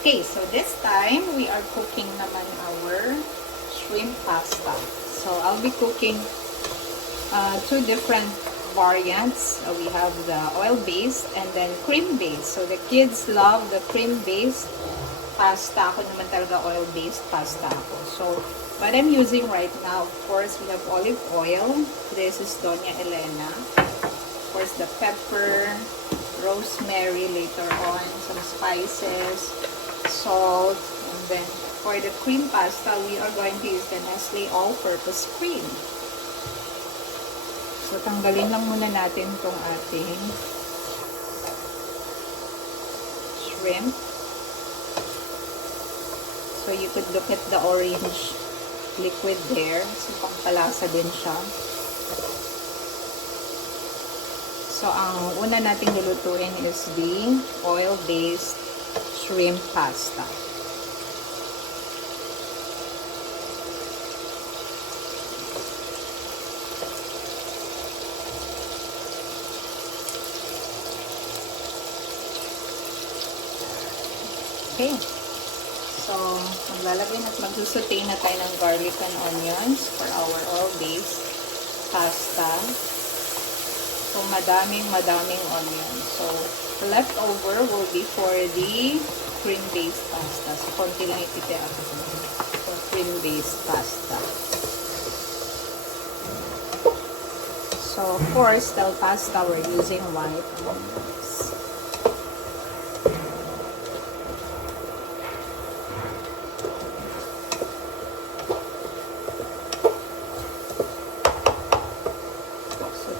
Okay, so this time, we are cooking naman our shrimp pasta. So, I'll be cooking two different variants. We have the oil-based and then cream-based. So, the kids love the cream-based pasta. Ako naman talaga oil-based pasta ako. So, what I'm using right now, of course, we have olive oil. This is Doña Elena. Of course, the pepper, rosemary later on, some spices, salt, and then for the cream pasta, we are going to use the Nestle All-Purpose Cream. So, tanggalin lang muna natin itong ating shrimp. So, you could look at the orange liquid there. So, pangpalasa din siya. So, ang una nating lulutuin is the oil-based shrimp pasta. Okay. So, maglalagay at magsusutay na tayo ng garlic and onions for our oil-based pasta. So, madaming onions. So, the leftover will be for the cream-based pasta. So, konti lang ititira ko for cream-based pasta. So, of course, the pasta we're using white onions.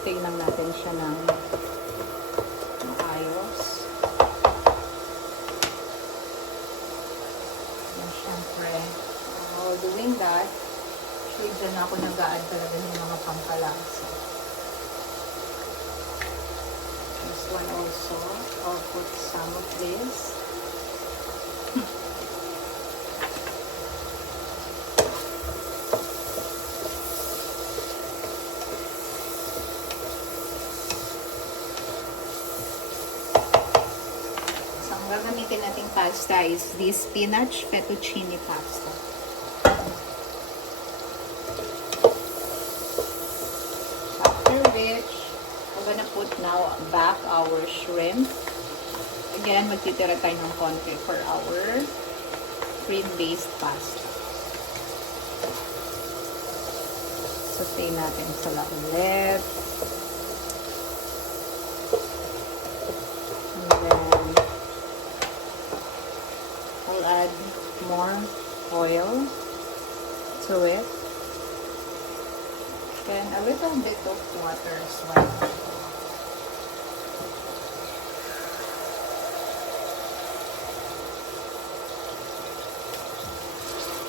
Tingnan natin siya ng maayos. And syempre, while doing that, dyan ako nag-a-add talaga ng mga pampalasa. This one also, I'll put some of this. Gagamitin nating pasta is this spinach fettuccine pasta. After which, we're gonna put now back our shrimp. Again, magtitira tayo ng konti for our cream-based pasta. Saute natin sila ulit. Add more oil to it and a little bit of water as well.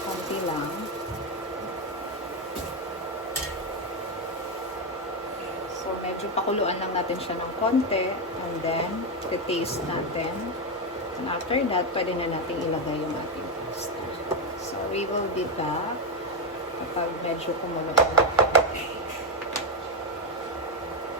Konti lang. So medyo pakuluan lang natin siya ng konti and then i-taste natin. And after that, pwede na natin ilagay yung ating pasta. So, we will be back kapag medyo kumulo.